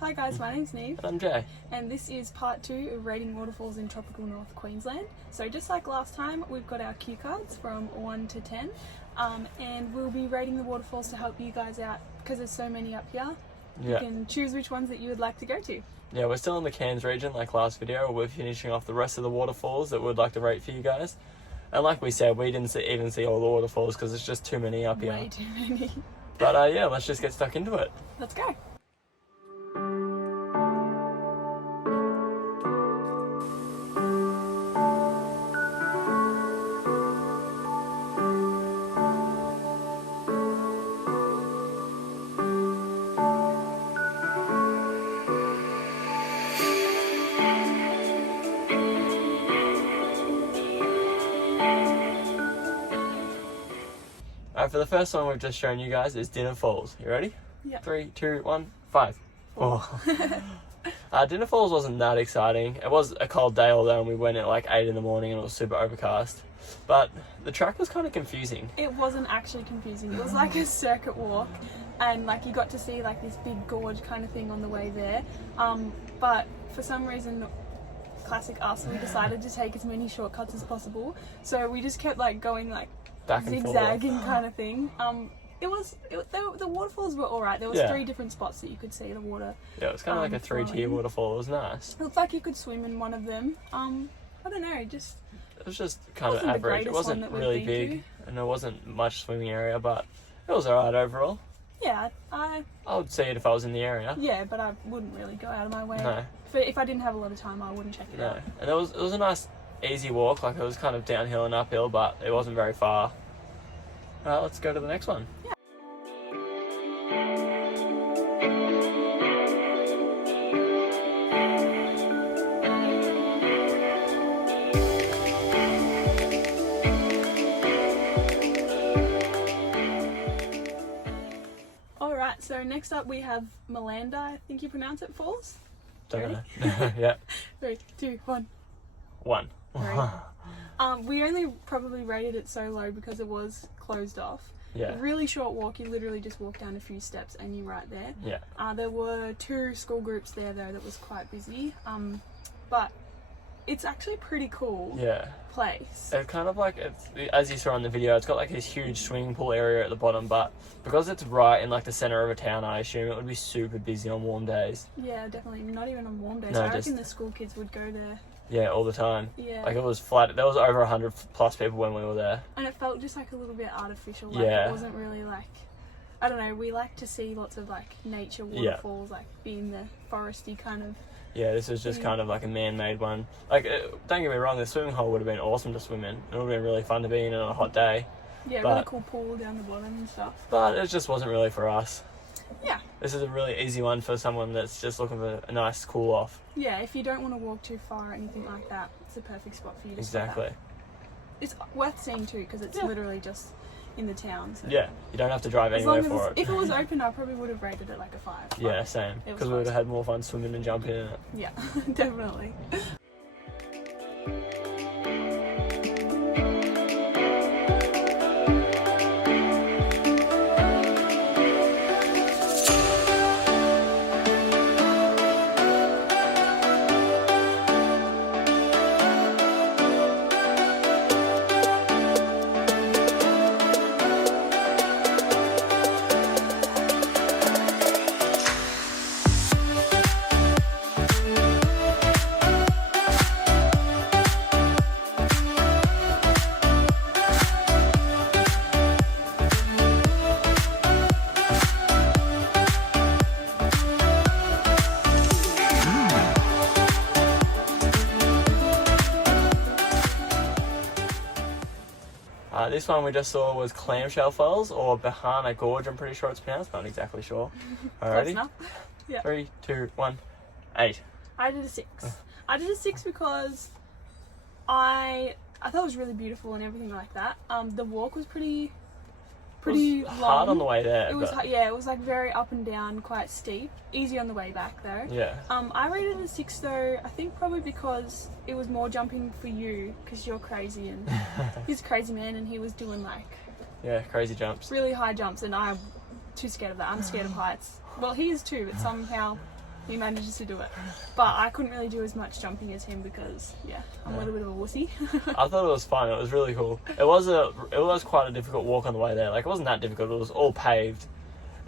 Hi guys, my name's Neve. And I'm Jay. And this is part 2 of rating waterfalls in tropical North Queensland. So just like last time, we've got our cue cards from 1 to 10. And we'll be rating the waterfalls to help you guys out because there's so many up here. Yeah. You can choose which ones that you would like to go to. Yeah, we're still in the Cairns region like last video. We're finishing off the rest of the waterfalls that we'd like to rate for you guys. And like we said, we didn't even see all the waterfalls because there's just too many up here. Way too many. But yeah, let's just get stuck into it. Let's go. Alright, for the first one we've just shown you guys is Dinner Falls. You ready? Yeah. 3, 2, 1, 5. Oh. Dinner Falls wasn't that exciting. It was a cold day although, and we went at like 8 in the morning and it was super overcast. But the track was kind of confusing. It wasn't actually confusing. It was like a circuit walk, and like you got to see like this big gorge kind of thing on the way there. But for some reason, classic us, we decided to take as many shortcuts as possible. So we just kept like going like Back and zigzagging forth. kind of thing. The waterfalls were alright. There was 3 different spots that you could see the water. Yeah, it was kind of like a 3-tier waterfall. It was nice. It looked like you could swim in one of them. I don't know, It was just kind of wasn't the average. It greatest wasn't one that really we've big, been and there wasn't much swimming area, but it was alright overall. yeah, I would see it if I was in the area. yeah, but I wouldn't really go out of my way. No. If I didn't have a lot of time, I wouldn't check it No, out. and it was a nice easy walk. Like it was kind of downhill and uphill, but it wasn't very far. Alright, let's go to the next one. Yeah. Alright, so next up we have Milanda, I think you pronounce it, Falls? Don't know. Yeah. 3, 2, 1. 1. We only probably rated it so low because it was closed off. Yeah. Really short walk, you literally just walk down a few steps and you're right there. Yeah. There were 2 school groups there though that was quite busy. But it's actually a pretty cool place. It's kind of like, as you saw in the video, it's got like this huge swimming pool area at the bottom, but because it's right in like the centre of a town, I assume it would be super busy on warm days. Yeah, definitely. Not even on warm days. No, I reckon the school kids would go there. Yeah, all the time. Yeah. Like it was flat. There was over 100 plus people when we were there. And it felt just like a little bit artificial. Like Yeah. It wasn't really like, I don't know, we like to see lots of like nature waterfalls, like being the foresty kind of. Yeah, this was just kind of like a man-made one. Like, don't get me wrong, the swimming hole would have been awesome to swim in. It would have been really fun to be in on a hot day. Yeah, really cool pool down the bottom and stuff. But it just wasn't really for us. Yeah. This is a really easy one for someone that's just looking for a nice cool off. Yeah, if you don't want to walk too far or anything like that, it's a perfect spot for you to stop Exactly. at. It's worth seeing too because it's literally just in the town. So. Yeah, you don't have to drive anywhere for it. If it was open, I probably would have rated it like a 5. Yeah, same. Because we would have had more fun swimming and jumping in it. Yeah, definitely. This one we just saw was Clamshell Falls, or Balana Gorge, I'm pretty sure it's pronounced, not exactly sure. Alrighty. Yeah. 3, 2, 1, 8. I did a 6. I did a 6 because I thought it was really beautiful and everything like that. The walk was pretty long. Hard on the way there. It was it was like very up and down, quite steep. Easy on the way back though. Yeah. I rated it a 6 though. I think probably because it was more jumping for you because you're crazy and he's a crazy man and he was doing like crazy jumps. Really high jumps and I'm too scared of that. I'm scared of heights. Well, he is too, but somehow he manages to do it. But I couldn't really do as much jumping as him because, I'm a little bit of a wussy. I thought it was fun. It was really cool. It was quite a difficult walk on the way there. Like, it wasn't that difficult. It was all paved,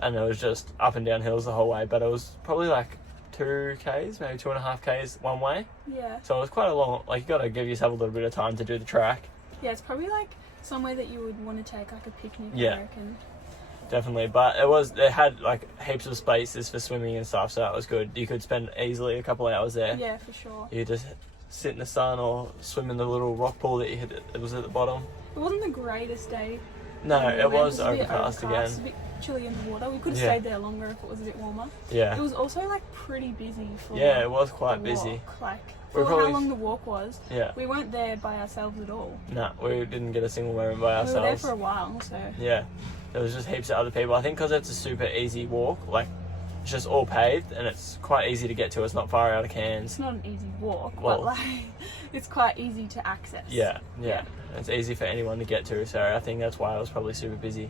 and it was just up and down hills the whole way. But it was probably like 2 k's, maybe 2.5 k's one way. Yeah. So it was quite a long. Like, you got to give yourself a little bit of time to do the track. Yeah, it's probably like somewhere that you would want to take like a picnic. Yeah. I reckon. Definitely, but it had like heaps of spaces for swimming and stuff, so that was good. You could spend easily a couple of hours there. Yeah, for sure. You could just sit in the sun or swim in the little rock pool that it was at the bottom. It wasn't the greatest day. No, it was a bit overcast again. a bit chilly in the water. We could have stayed there longer if it was a bit warmer. Yeah. It was also like pretty busy for Yeah, it was quite the busy. walk. Like for how long the walk was. Yeah. We weren't there by ourselves at all. No, we didn't get a single moment by ourselves. We were there for a while, so. Yeah. There was just heaps of other people. I think because it's a super easy walk, like it's just all paved and it's quite easy to get to. It's not far out of Cairns. It's not an easy walk, Well, but like it's quite easy to access. Yeah. It's easy for anyone to get to, so I think that's why it was probably super busy.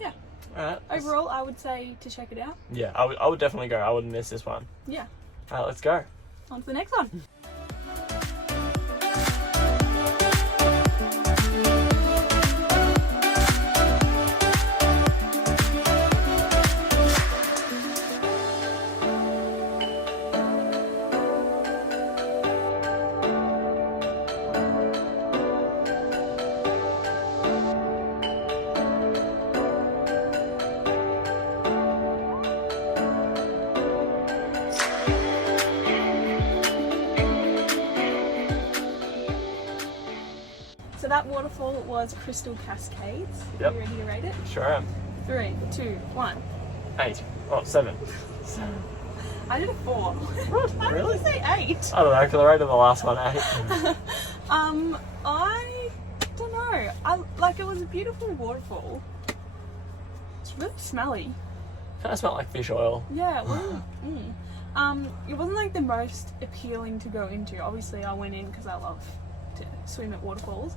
Yeah. Alright. Overall, I would say to check it out. Yeah, I would definitely go. I wouldn't miss this one. Yeah. Alright, let's go. On to the next one. So that waterfall was Crystal Cascades. Yep. Are you ready to rate it? Sure am. 3, 2, 1. 8. Oh, 7. I did a 4. What? Why Really? did you say 8? I don't know, because I rated the last one 8. I don't know. It was a beautiful waterfall. It's really smelly. Kind of smelled like fish oil. Yeah, it wasn't. It wasn't like the most appealing to go into. Obviously, I went in because I love to swim at waterfalls.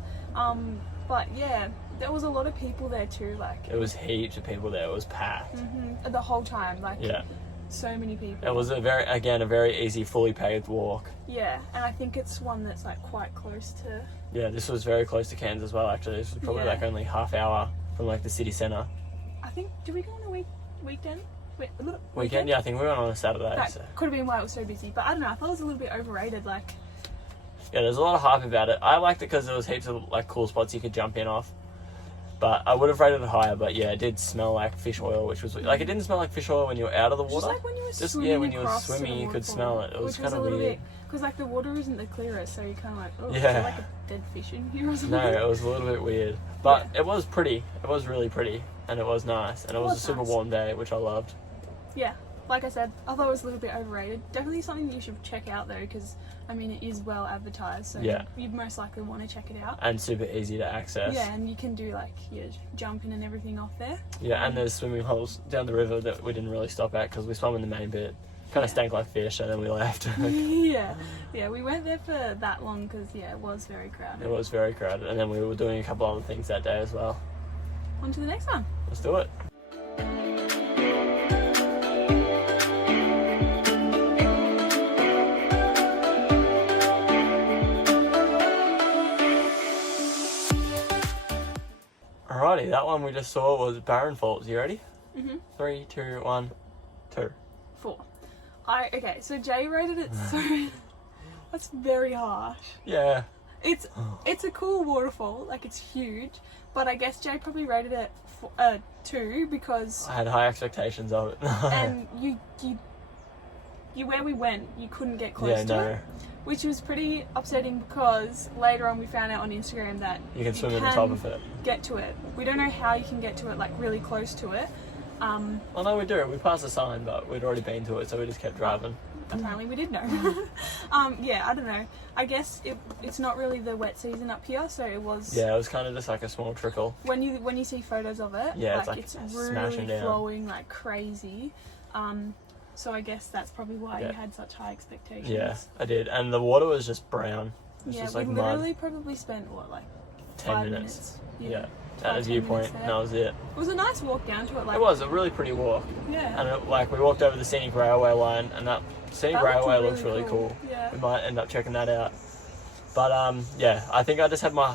But yeah, there was a lot of people there too. Like It was heaps of people there. It was packed. the whole time. Like Yeah. so many people. It was a very easy, fully paved walk. Yeah, and I think it's one that's like quite close to. Yeah, this was very close to Cairns as well. Actually, this was probably Yeah. like only half hour from like the city centre. I think. Did we go on a weekend? Weekend? Yeah, I think we went on a Saturday. That So. could have been why it was so busy. But I don't know. I thought it was a little bit overrated. Like. Yeah, there's a lot of hype about it. I liked it because there was heaps of like cool spots you could jump in off. But I would have rated it higher. But yeah, it did smell like fish oil, which was like it didn't smell like fish oil when you were out of the water. Just like when you were Just swimming when you were across to swimming, the you could waterfall, smell it. It was which kind a of little weird. bit because like the water isn't the clearest, so you kind of like oh, Yeah. is there like a dead fish in here or something? No, it was a little bit weird. But it was pretty. It was really pretty, and it was nice, and it was a super nice. warm day, which I loved. Yeah, like I said, I thought it was a little bit overrated. Definitely something that you should check out though, because I mean it is well advertised, so Yeah. you'd most likely want to check it out. And super easy to access. Yeah, and you can do like your jumping and everything off there. Yeah, and there's swimming holes down the river that we didn't really stop at because we swam in the main bit. Kind of stank like fish, and then we left. yeah, we weren't there for that long because it was very crowded. It was very crowded, and then we were doing a couple other things that day as well. On to the next one. Let's do it. Alrighty, that one we just saw was Barrage Falls. You ready? 3, 2, 1, 2. 4. Okay, so Jay rated it so. That's very harsh. Yeah. It's a cool waterfall, like it's huge, but I guess Jay probably rated it 2 because I had high expectations of it. and you where we went, you couldn't get close to it, which was pretty upsetting because later on we found out on Instagram that You can swim in the top of it. Get to it. We don't know how you can get to it, like really close to it. Well, no, we do. We passed the sign, but we'd already been to it, so we just kept driving. Apparently we did know. Yeah, I don't know. I guess it's not really the wet season up here, so it was. Yeah, it was kind of just like a small trickle. When you see photos of it, Yeah, it's it's really smashing down. flowing like crazy. So I guess that's probably why you had such high expectations. Yeah, I did, and the water was just brown. It was Yeah, just we like literally mud. probably spent what 10 5 minutes. Yeah. at the 10 viewpoint, minutes there. and that was it. It was a nice walk down to it. Like, It was a really pretty walk. Yeah. And we walked over the scenic railway line, and that scenic That looked railway looks really cool. Yeah. We might end up checking that out. But yeah, I think I just had my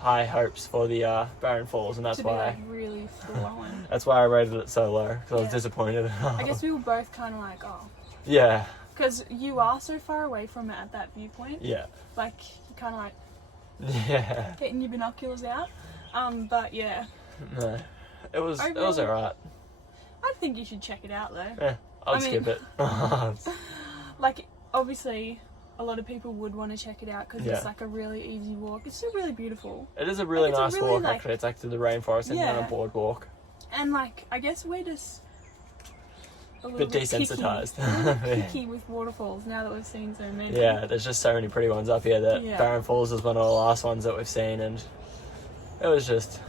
high hopes for the Barrage Falls, and that's to be, why like, really flowing. that's why I rated it so low, because I was Yeah. disappointed. I guess we were both kind of like, oh. Yeah, Because you are so far away from it at that viewpoint. yeah, Like, you kind of like yeah. getting your binoculars out. But yeah, No, it was Overall- alright. I think you should check it out though. Yeah, I'll I mean- skip it. Like, obviously, a lot of people would want to check it out because Yeah. it's like a really easy walk. It's still really beautiful. It is a really Like, it's a nice really, walk, like- actually. It's like through the rainforest and on Yeah. a boardwalk. And like, I guess we're just a little Bit bit desensitized. picky, a little bit picky with waterfalls now that we've seen so many. Yeah, there's just so many pretty ones up here that Yeah. Barrage Falls is one of the last ones that we've seen, and it was just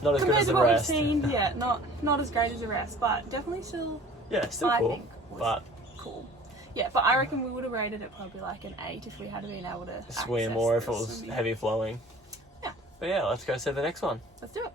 not as good Compared as to the what rest. we've seen, yeah, not as great as the rest, but definitely still, Yeah, still I cool, think, was but cool. Yeah, but I reckon we would have rated it probably like an 8 if we had been able to swim access or if it the was swimming. heavy flowing. Yeah. But yeah, let's go see the next one. Let's do it.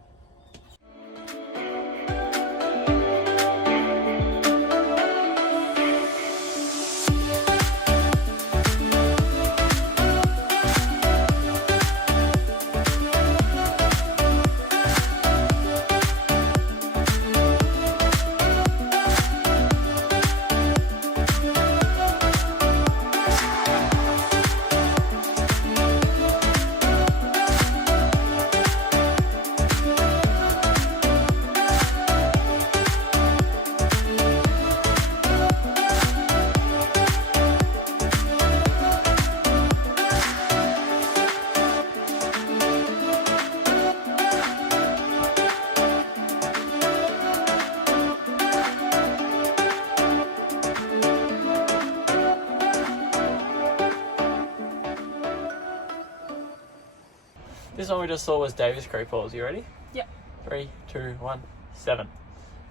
This one we just saw was Davis Creek Falls. You ready? Yep. 3, 2, 1, 7.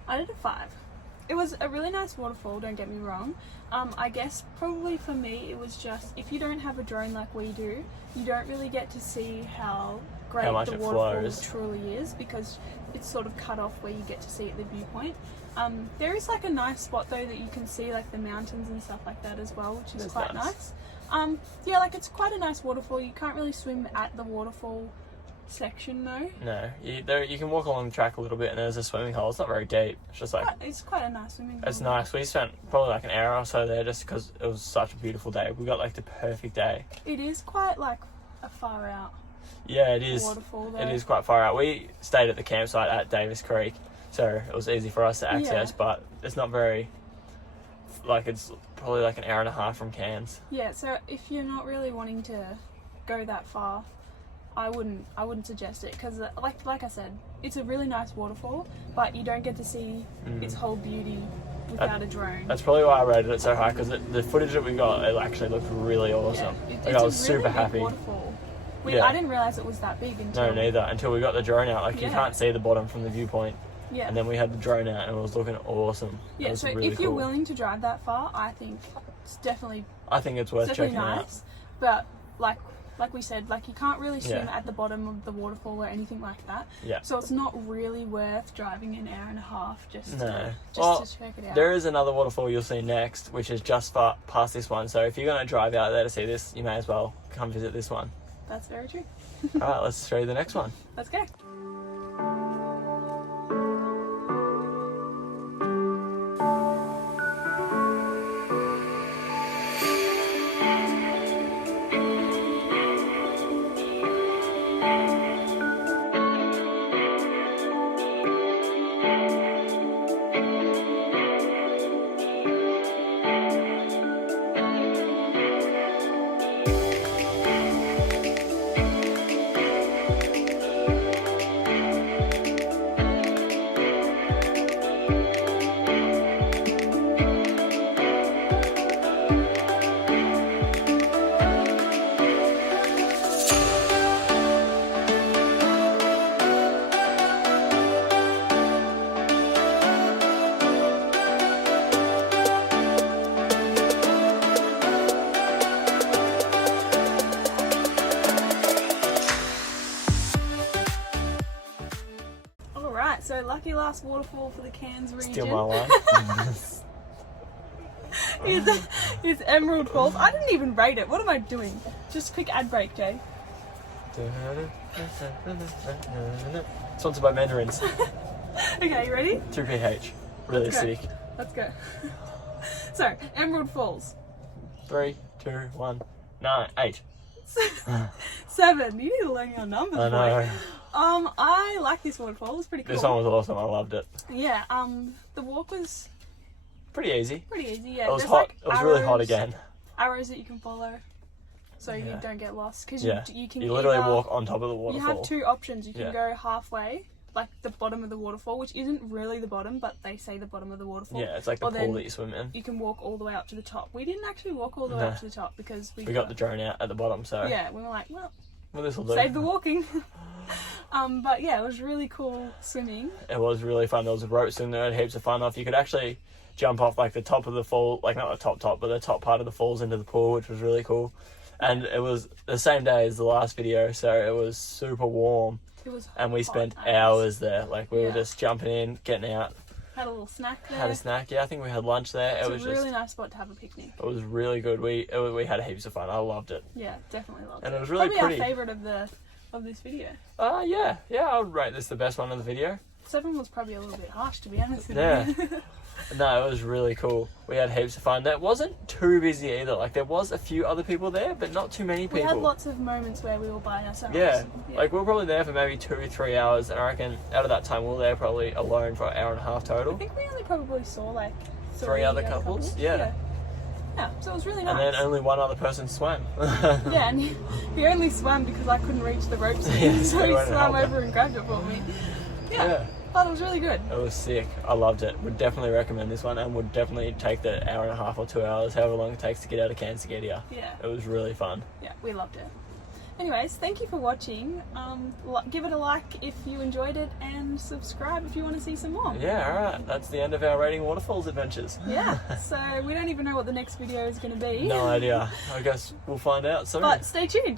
I did a 5. It was a really nice waterfall, don't get me wrong. I guess probably for me it was just, if you don't have a drone like we do, you don't really get to see how great How much the it waterfall flows. truly is, because it's sort of cut off where you get to see at the viewpoint. There is like a nice spot though that you can see like the mountains and stuff like that as well, which is That's quite nice. nice. Yeah, like it's quite a nice waterfall. You can't really swim at the waterfall section though. No, you can walk along the track a little bit and there's a swimming hole. It's not very deep. It's just like, It's quite a nice swimming it's pool. nice. We spent probably like an hour or so there just because it was such a beautiful day. We got like the perfect day. It is quite like a far out Yeah, it is. waterfall though. It is quite far out. We stayed at the campsite at Davis Creek, so it was easy for us to access, Yeah. but it's not very, like, it's probably like an hour and a half from Cairns. Yeah, so if you're not really wanting to go that far, I wouldn't suggest it, because like I said, it's a really nice waterfall, but you don't get to see its whole beauty without a drone. That's probably why I rated it so high, because the footage that we got, it actually looked really awesome. It's Like, I was a really super big happy. waterfall. Yeah. I didn't realize it was that big until No, neither, until we got the drone out. Like, you Yeah. can't see the bottom from the viewpoint. Yeah. And then we had the drone out and it was looking awesome. It Yeah, was so really if you're cool. willing to drive that far, I think it's definitely I think it's worth checking out. nice. But like we said, like you can't really swim Yeah. at the bottom of the waterfall or anything like that. Yeah. So it's not really worth driving an hour and a half just No. to Well, check it out. There is another waterfall you'll see next, which is just past this one. So if you're going to drive out there to see this, you may as well come visit this one. That's very true. All right, let's show you the next one. Let's go. lucky last waterfall for the Cairns region. Still my life. Here's Emerald Falls. I didn't even rate it. What am I doing? Just quick ad break, Jay. Sponsored by Mandarins. Okay, you ready? 2pH. Really sick. Let's go. So, Emerald Falls. 3, 2, 1, 9, 8. 7. You need to learn your numbers, I know. boy. I like this waterfall. It was pretty cool. This one was awesome. I loved it. Yeah. The walk was Pretty easy. pretty easy. Yeah. It was There's, hot. like, It was really hot arrows- again. Arrows that you can follow, so you Yeah. don't get lost. Because Yeah. you can You literally either- walk on top of the You waterfall. have 2 options. You can Yeah. go halfway, like the bottom of the waterfall, which isn't really the bottom, but they say the bottom of the waterfall. Yeah, it's like the Or pool then that you swim in. You can walk all the way up to the top. We didn't actually walk all the way No. up to the top because we We got the drone out at the bottom, so yeah. We were like, well, this will do. save the walking. But yeah, it was really cool swimming. It was really fun. There was ropes in there, and heaps of fun off. You could actually jump off like the top of the fall, like not the top, but the top part of the falls into the pool, which was really cool. And it was the same day as the last video, so it was super warm. It was And we hot spent as- hours there. Like we were Yeah. just jumping in, getting out, Had a little snack there. had a snack. Yeah, I think we had lunch there. It's It was a really just, nice spot to have a picnic. it was really good. We had heaps of fun. I loved it. Yeah, definitely loved And it. it was really Probably pretty. our favourite of this video. Yeah, I would rate this the best one of the video. 7 was probably a little bit harsh, to be honest with Yeah. you. No, it was really cool. We had heaps of fun. That wasn't too busy either. Like there was a few other people there, but not too many people. We had lots of moments where we were by ourselves. Yeah, like we were probably there for maybe 2-3 hours, and I reckon out of that time we were there probably alone for an hour and a half I total. think we only probably saw like 3 other couples. Yeah. Yeah, so it was really nice. And then only one other person swam. Yeah, and he only swam because I couldn't reach the ropes, Yeah, so so he he went and swam helped over and grabbed it for me. Yeah. But it was really good. It was sick. I loved it. Would definitely recommend this one, and would definitely take the hour and a half or 2 hours, however long it takes to get out of Cairns to get here. Yeah, It was really fun. yeah, we loved it. Anyways, thank you for watching. Give it a like if you enjoyed it, and subscribe if you want to see some more. Yeah, alright. That's the end of our Rating Waterfalls adventures. Yeah, so we don't even know what the next video is going to be. No idea. I guess we'll find out soon. But stay tuned.